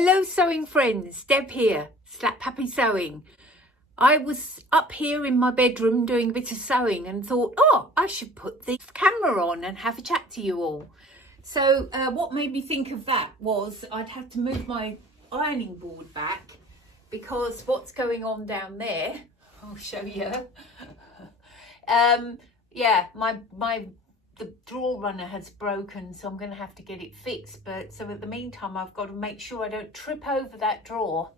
Hello sewing friends, Deb here, Slap Happy Sewing. I was up here in my bedroom doing a bit of sewing and thought, oh, I should put the camera on and have a chat to you all. So what made me think of that was I'd have to move my ironing board back because what's going on down there, I'll show you. Yeah, the drawer runner has broken, so I'm going to have to get it fixed. But so at the meantime, I've got to make sure I don't trip over that drawer.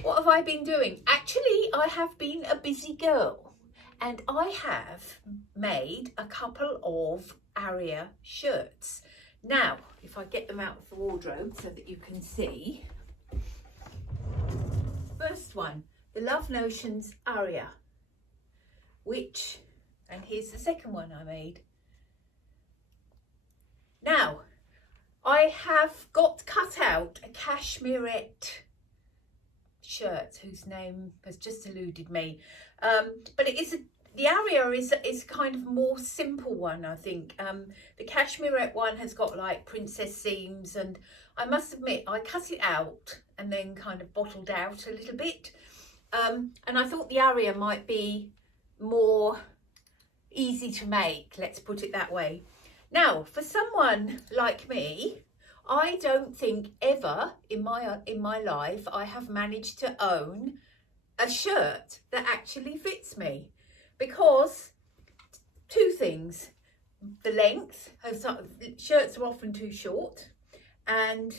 What have I been doing? Actually, I have been a busy girl, and I have made a couple of Aria shirts. Now, if I get them out of the wardrobe so that you can see. First one, the Love Notions Aria, and here's the second one I made. Now, I have got cut out a Cashmerette shirt whose name has just eluded me. But the Aria is kind of more simple one, I think. The Cashmerette one has got like princess seams, and I must admit I cut it out and then kind of bottled out a little bit. And I thought the Aria might be more easy to make, let's put it that way. Now, for someone like me, I don't think ever in my life I have managed to own a shirt that actually fits me, because two things: the length, shirts are often too short, and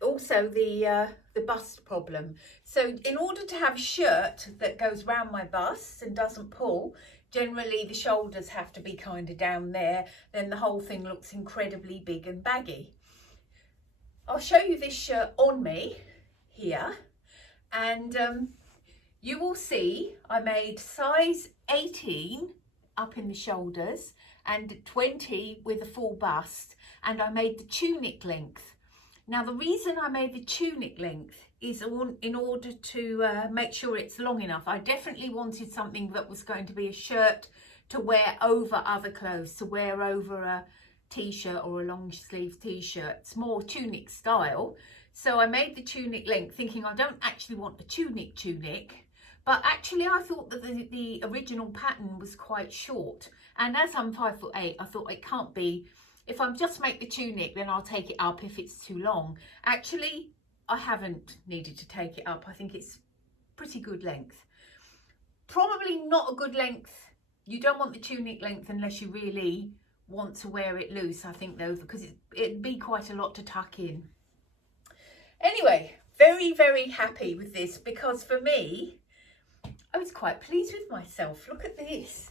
also the bust problem. So in order to have a shirt that goes round my bust and doesn't pull, generally the shoulders have to be kind of down there, then the whole thing looks incredibly big and baggy. I'll show you this shirt on me here, and you will see I made size 18 up in the shoulders and 20 with a full bust, and I made the tunic length. Now, the reason I made the tunic length is in order to make sure it's long enough. I definitely wanted something that was going to be a shirt to wear over other clothes, to wear over a t-shirt or a long sleeve t-shirt. It's more tunic style. So I made the tunic length thinking I don't actually want a tunic, but actually I thought that the original pattern was quite short. And as I'm 5'8", I thought it can't be. If I just make the tunic, then I'll take it up if it's too long. Actually, I haven't needed to take it up. I think it's pretty good length. Probably not a good length. You don't want the tunic length unless you really want to wear it loose, I think, though, because it'd be quite a lot to tuck in. Anyway, very, very happy with this, because for me, I was quite pleased with myself. Look at this.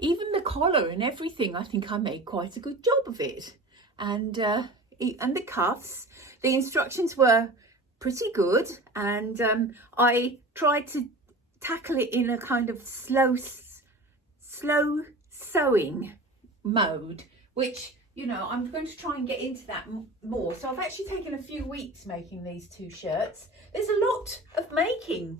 Even the collar and everything, I think I made quite a good job of it. And the cuffs, the instructions were pretty good, and I tried to tackle it in a kind of slow sewing mode, which, you know, I'm going to try and get into that more. So I've actually taken a few weeks making these two shirts. There's a lot of making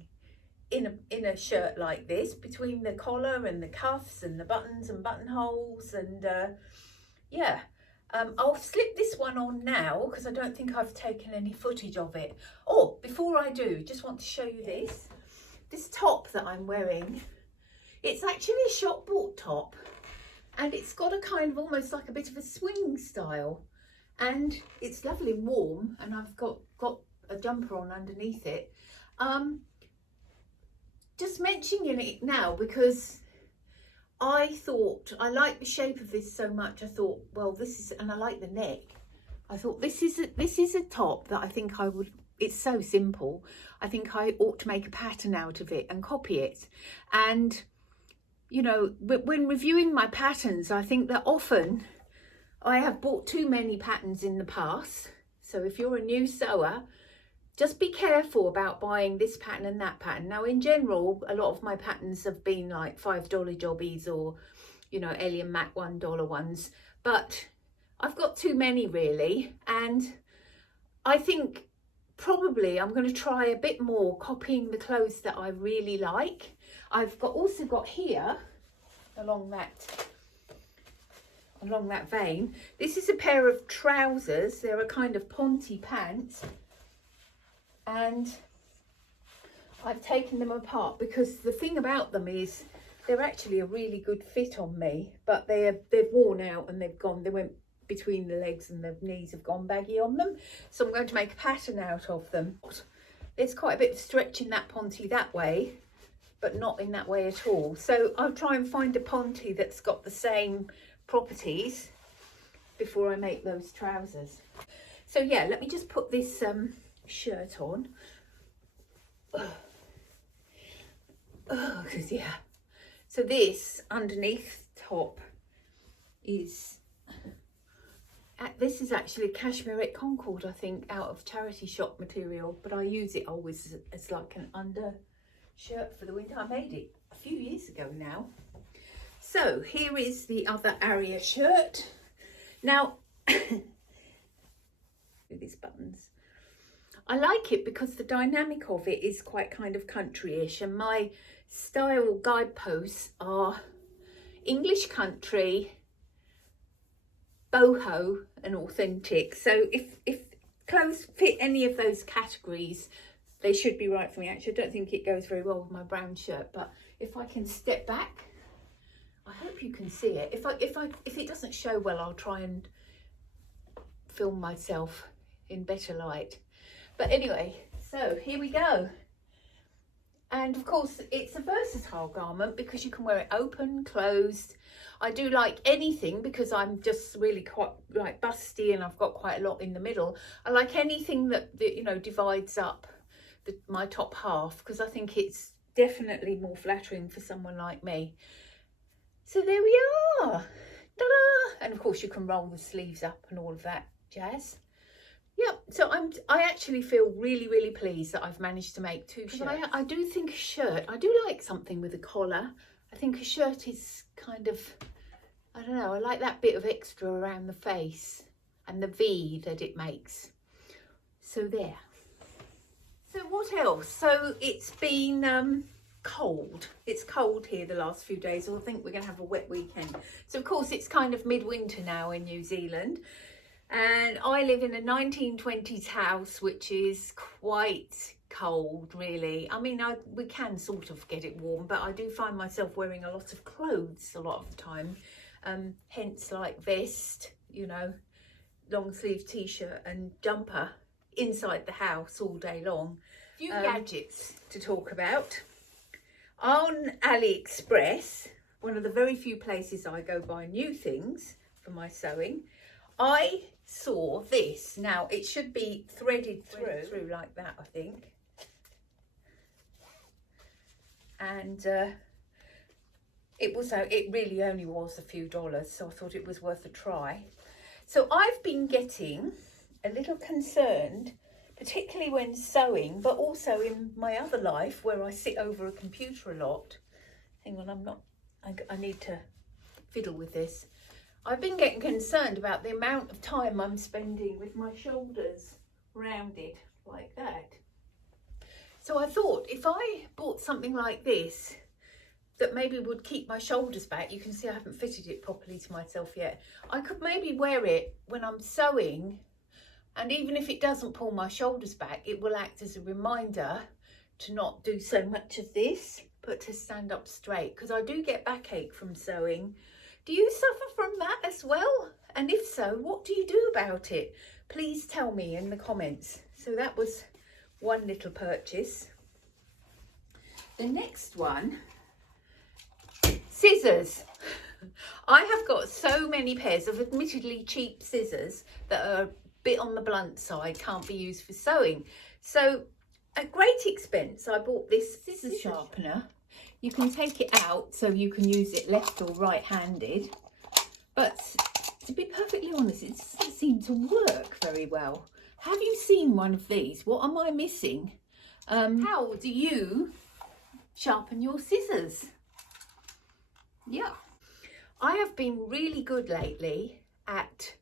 in a shirt like this, between the collar and the cuffs and the buttons and buttonholes, and yeah. I'll slip this one on now because I don't think I've taken any footage of it. Oh, before I do, just want to show you this top that I'm wearing. It's actually a shop bought top, and it's got a kind of almost like a bit of a swing style, and it's lovely warm, and I've got a jumper on underneath it. Just mentioning it now because I thought I like the shape of this so much. I thought, well, and I like the neck. I thought this is a top that I think I would. It's so simple. I think I ought to make a pattern out of it and copy it. And you know, but when reviewing my patterns, I think that often I have bought too many patterns in the past. So if you're a new sewer, just be careful about buying this pattern and that pattern. Now, in general, a lot of my patterns have been like $5 jobbies, or, you know, Ellie and Mac $1 ones. But I've got too many, really. And I think probably I'm going to try a bit more copying the clothes that I really like. I've also got here, along that, along that vein, this is a pair of trousers. They're a kind of ponty pants, and I've taken them apart because the thing about them is they're actually a really good fit on me, but they've worn out and they went between the legs and the knees have gone baggy on them. So I'm going to make a pattern out of them. There's quite a bit of stretch in that ponty that way, but not in that way at all. So I'll try and find a ponty that's got the same properties before I make those trousers. So yeah, let me just put this shirt on. Because yeah, so this underneath top is this is actually a Cashmerette Concord, I think, out of charity shop material, but I use it always as like an undershirt for the winter. I made it a few years ago now. So here is the other Aria shirt. Now with these buttons, I like it because the dynamic of it is quite kind of country-ish, and my style guideposts are English country, boho and authentic. So if clothes fit any of those categories, they should be right for me. Actually, I don't think it goes very well with my brown shirt, but if I can step back, I hope you can see it. If it doesn't show well, I'll try and film myself in better light. But anyway, so here we go. And of course, it's a versatile garment because you can wear it open, closed. I do like anything because I'm just really quite like busty and I've got quite a lot in the middle. I like anything that you know, divides up my top half, because I think it's definitely more flattering for someone like me. So there we are. Ta-da! And of course you can roll the sleeves up and all of that jazz. Yep, so I actually feel really, really pleased that I've managed to make two shirts. I do think a shirt, I do like something with a collar. I think a shirt is kind of, I don't know, I like that bit of extra around the face and the V that it makes. So there. So what else? So it's been cold. It's cold here the last few days, so I think we're going to have a wet weekend. So of course it's kind of midwinter now in New Zealand. And I live in a 1920s house, which is quite cold, really. I mean, we can sort of get it warm, but I do find myself wearing a lot of clothes a lot of the time. Hence, like vest, you know, long sleeve t-shirt and jumper inside the house all day long. A few gadgets to talk about. On AliExpress, one of the very few places I go buy new things for my sewing, I saw this. Now it should be threaded through like that, I think, and it really only was a few dollars, so I thought it was worth a try. So I've been getting a little concerned, particularly when sewing, but also in my other life where I sit over a computer a lot. Hang on, I need to fiddle with this. I've been getting concerned about the amount of time I'm spending with my shoulders rounded like that. So I thought if I bought something like this that maybe would keep my shoulders back, you can see I haven't fitted it properly to myself yet, I could maybe wear it when I'm sewing, and even if it doesn't pull my shoulders back, it will act as a reminder to not do so much of this, but to stand up straight, because I do get backache from sewing. Do you suffer from that as well? And if so, what do you do about it? Please tell me in the comments. So that was one little purchase. The next one, scissors. I have got so many pairs of admittedly cheap scissors that are a bit on the blunt side, can't be used for sewing. So at great expense, I bought this scissor sharpener. You can take it out so you can use it left or right-handed, but to be perfectly honest, it doesn't seem to work very well. Have you seen one of these? What am I missing? How do you sharpen your scissors? Yeah, I have been really good lately at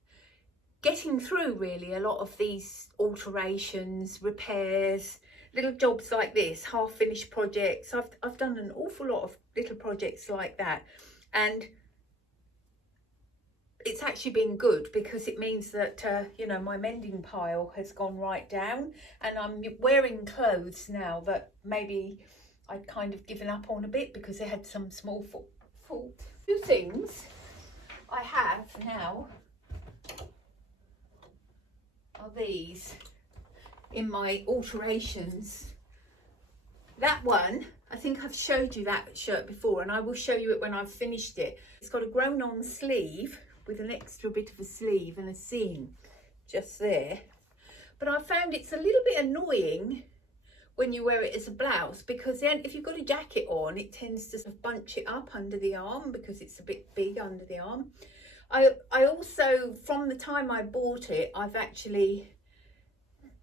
getting through really a lot of these alterations, repairs, little jobs like this, half finished projects. I've done an awful lot of little projects like that, and it's actually been good, because it means that you know, my mending pile has gone right down, and I'm wearing clothes now that maybe I'd kind of given up on a bit because they had some small fault. Two things I have now are these in my alterations. That one, I think I've showed you that shirt before, and I will show you it when I've finished it. It's got a grown on sleeve with an extra bit of a sleeve and a seam just there. But I found it's a little bit annoying when you wear it as a blouse, because then if you've got a jacket on, it tends to sort of bunch it up under the arm because it's a bit big under the arm. I also, from the time I bought it, I've actually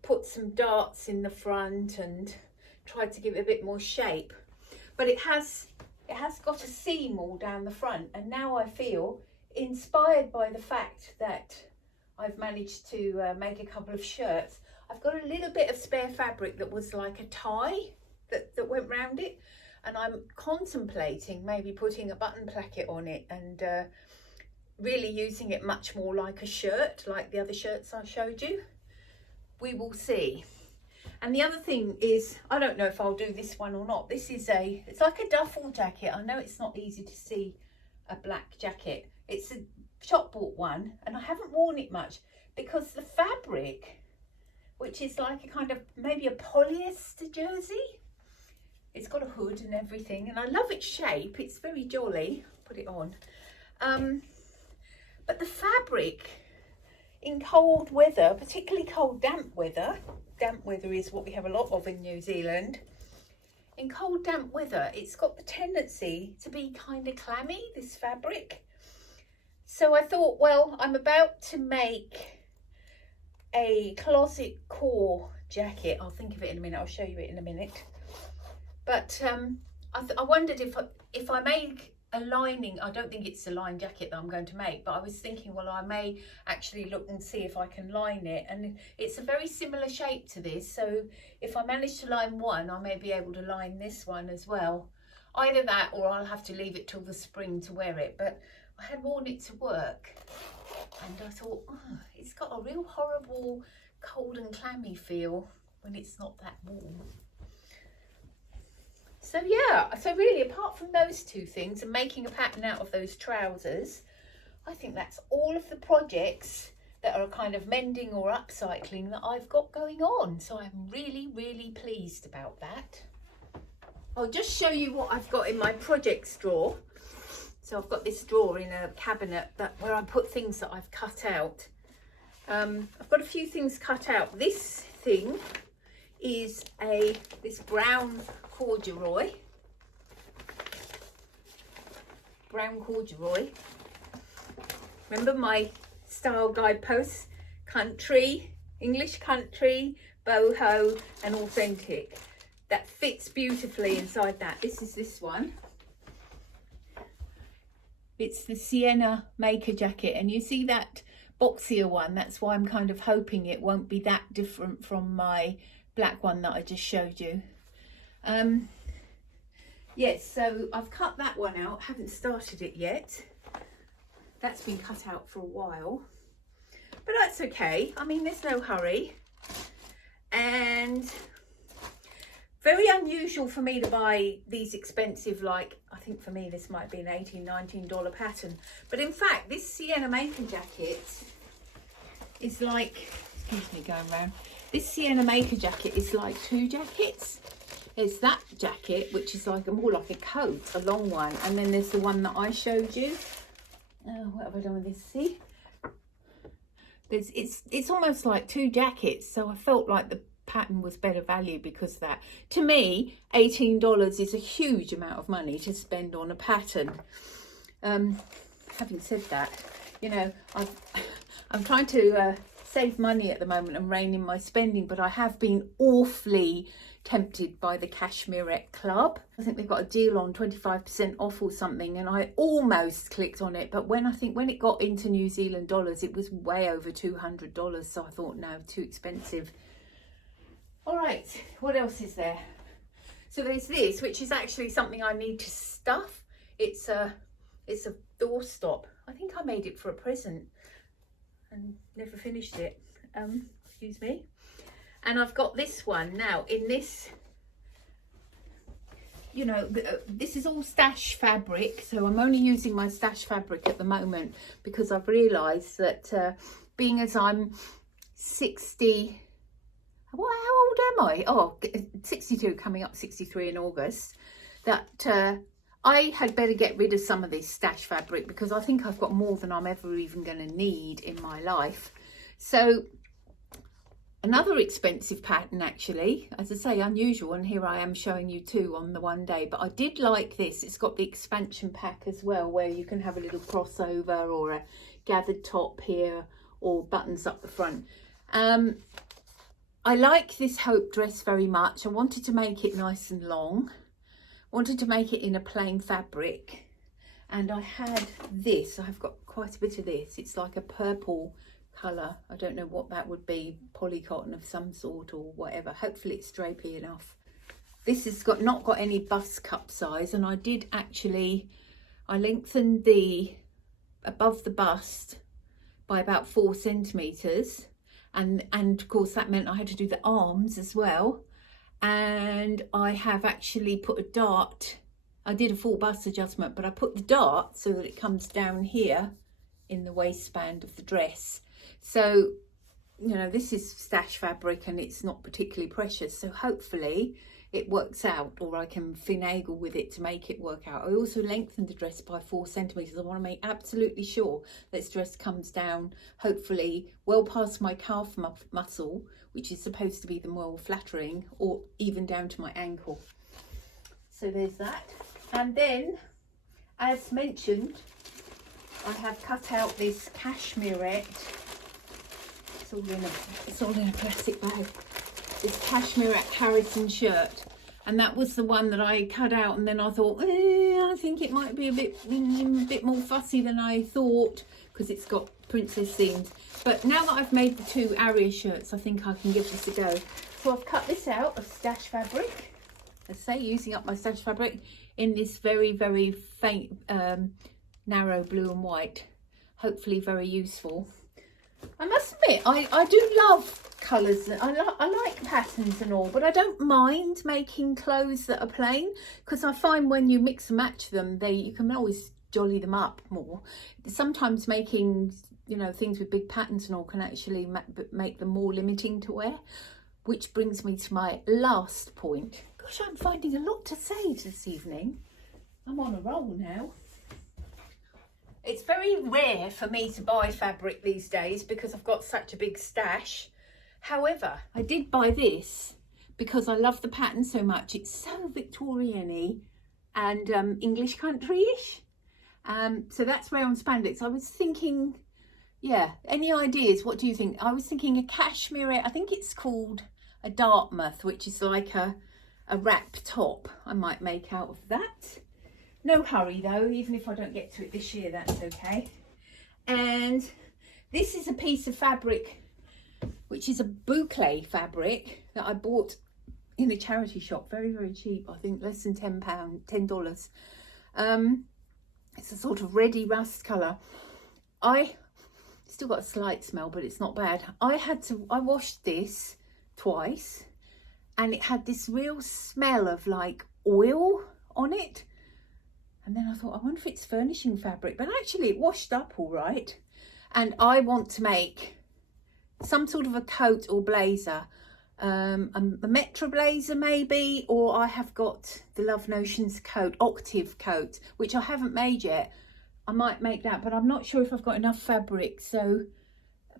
put some darts in the front and tried to give it a bit more shape. But it has got a seam all down the front, and now I feel, inspired by the fact that I've managed to make a couple of shirts, I've got a little bit of spare fabric that was like a tie that went round it, and I'm contemplating maybe putting a button placket on it and really using it much more like a shirt, like the other shirts I showed you. We will see. And the other thing is, I don't know if I'll do this one or not. This is it's like a duffel jacket. I know it's not easy to see a black jacket. It's a shop bought one, and I haven't worn it much because the fabric, which is like a kind of maybe a polyester jersey, it's got a hood and everything, and I love its shape. It's very jolly. Put it on. But the fabric in cold weather, particularly cold damp weather is what we have a lot of in New Zealand. In cold damp weather, it's got the tendency to be kind of clammy, this fabric. So I thought, well, I'm about to make a closet core jacket. I'll think of it in a minute. I'll show you it in a minute. But I wondered if I make a lining. I don't think it's a lined jacket that I'm going to make, but I was thinking, well, I may actually look and see if I can line it, and it's a very similar shape to this, so if I manage to line one, I may be able to line this one as well. Either that, or I'll have to leave it till the spring to wear it. But I had worn it to work, and I thought, oh, it's got a real horrible cold and clammy feel when it's not that warm. So yeah, so really, apart from those two things and making a pattern out of those trousers, I think that's all of the projects that are kind of mending or upcycling that I've got going on. So I'm really, really pleased about that. I'll just show you what I've got in my projects drawer. So I've got this drawer in a cabinet where I put things that I've cut out. I've got a few things cut out. This thing is this brown corduroy. Remember my style guideposts? Country, English country, boho and authentic. That fits beautifully inside that. This is this one. It's the Sienna maker jacket, and you see that boxier one. That's why I'm kind of hoping it won't be that different from my black one that I just showed you. Yes, so I've cut that one out, haven't started it yet. That's been cut out for a while, but that's okay. I mean, there's no hurry. And very unusual for me to buy these expensive, like, I think for me this might be an $18, $19 pattern. But in fact, this Sienna maker jacket is like, excuse me going round, this Sienna maker jacket is like two jackets. There's that jacket, which is like more like a coat, a long one, and then there's the one that I showed you. Oh, what have I done with this? See, it's almost like two jackets. So I felt like the pattern was better value because of that. To me, $18 is a huge amount of money to spend on a pattern. Having said that, you know, I'm trying to save money at the moment and rein in my spending, but I have been awfully tempted by the Cashmerette Club. I think they've got a deal on 25% off or something, and I almost clicked on it, but when it got into New Zealand dollars, it was way over $200, so I thought, no, too expensive. All right, what else is there? So there's this, which is actually something I need to stuff. It's a doorstop. I think I made it for a present and never finished it. Excuse me. And I've got this one now in this, you know, this is all stash fabric, so I'm only using my stash fabric at the moment because I've realised that being as I'm 60, how old am I? Oh, 62, coming up 63 in August, that I had better get rid of some of this stash fabric because I think I've got more than I'm ever even going to need in my life. So another expensive pattern, actually, as I say, unusual, and here I am showing you two on the one day, but I did like this. It's got the expansion pack as well, where you can have a little crossover or a gathered top here or buttons up the front. I like this Hope dress very much. I wanted to make it nice and long, wanted to make it in a plain fabric, and I had this. I've got quite a bit of this. It's like a purple colour. I don't know what that would be, polycotton of some sort or whatever. Hopefully it's drapey enough. This has not got any bust cup size, and I did actually, I lengthened the above the bust by about 4 centimetres, and of course that meant I had to do the arms as well. And I have actually put a dart. I did a full bust adjustment, but I put the dart so that it comes down here in the waistband of the dress. So, you know, this is stash fabric and it's not particularly precious, so hopefully it works out, or I can finagle with it to make it work out. I also lengthened the dress by 4 centimetres. I want to make absolutely sure this dress comes down, hopefully well past my calf muscle, which is supposed to be the more flattering, or even down to my ankle. So there's that. And then, as mentioned, I have cut out this Cashmerette. It's all in a plastic bag. This Cashmerette Harrison shirt, and that was the one that I cut out, and then I thought, I think it might be a bit more fussy than I thought because it's got princess themes. But now that I've made the two Aria shirts, I think I can give this a go. So I've cut this out of stash fabric, let's say, using up my stash fabric in this very, very faint, narrow blue and white. Hopefully very useful. I must admit, I do love colours. I like patterns and all, but I don't mind making clothes that are plain, because I find when you mix and match them, you can always jolly them up more. Sometimes making, you know, things with big patterns and all can actually make them more limiting to wear, which brings me to my last point. Gosh, I'm finding a lot to say this evening. I'm on a roll now. It's very rare for me to buy fabric these days because I've got such a big stash. However, I did buy this because I love the pattern so much. It's so Victorian-y and English country-ish. So that's rare on spandex. I was thinking, yeah, any ideas? What do you think? I was thinking a cashmere, I think it's called a Dartmouth, which is like a wrap top. I might make out of that. No hurry though, even if I don't get to it this year, that's okay. And this is a piece of fabric, which is a boucle fabric that I bought in a charity shop, very, very cheap. I think less than $10. It's a sort of reddy rust colour. I still got a slight smell, but it's not bad. I washed this twice, and it had this real smell of like oil on it. And then I thought, I wonder if it's furnishing fabric, but actually it washed up all right. And I want to make some sort of a coat or blazer, a Metro blazer maybe, or I have got the Love Notions coat, Octave coat, which I haven't made yet. I might make that, but I'm not sure if I've got enough fabric. So,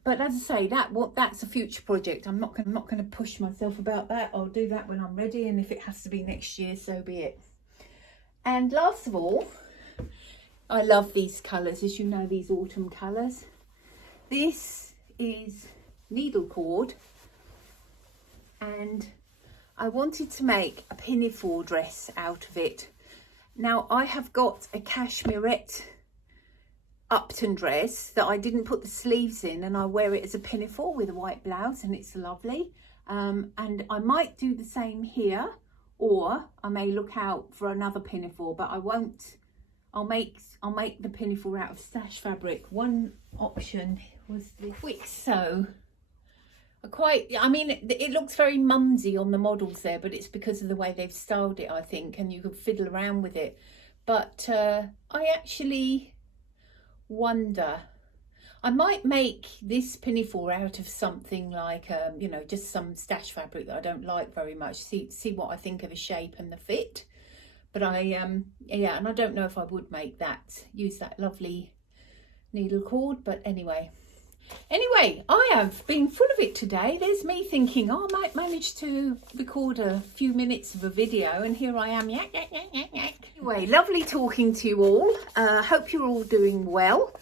but as I say, that's a future project. I'm not going to push myself about that. I'll do that when I'm ready, and if it has to be next year, so be it. And last of all, I love these colours, as you know, these autumn colours. This is needle cord, and I wanted to make a pinafore dress out of it. Now I have got a Cashmerette Upton dress that I didn't put the sleeves in, and I wear it as a pinafore with a white blouse, and it's lovely. And I might do the same here, or I may look out for another pinafore, but I won't I'll make the pinafore out of stash fabric. One option was the quick sew. I mean, it looks very mumsy on the models there, but it's because of the way they've styled it, I think, and you can fiddle around with it. But I actually wonder, I might make this pinafore out of something like, you know, just some stash fabric that I don't like very much. See what I think of the shape and the fit. But yeah, and I don't know if I would use that lovely needle cord, but anyway, I have been full of it today. There's me thinking, oh, I might manage to record a few minutes of a video, and here I am, yak, yak, yak, yak, yak. Anyway, lovely talking to you all. Hope you're all doing well.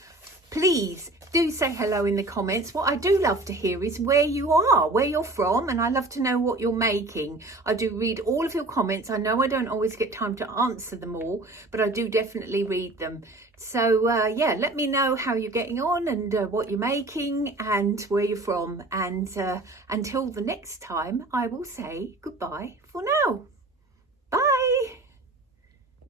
Please do say hello in the comments. What I do love to hear is where you are, where you're from, and I love to know what you're making. I do read all of your comments. I know I don't always get time to answer them all, but I do definitely read them. So yeah, let me know how you're getting on and what you're making and where you're from. And until the next time, I will say goodbye for now.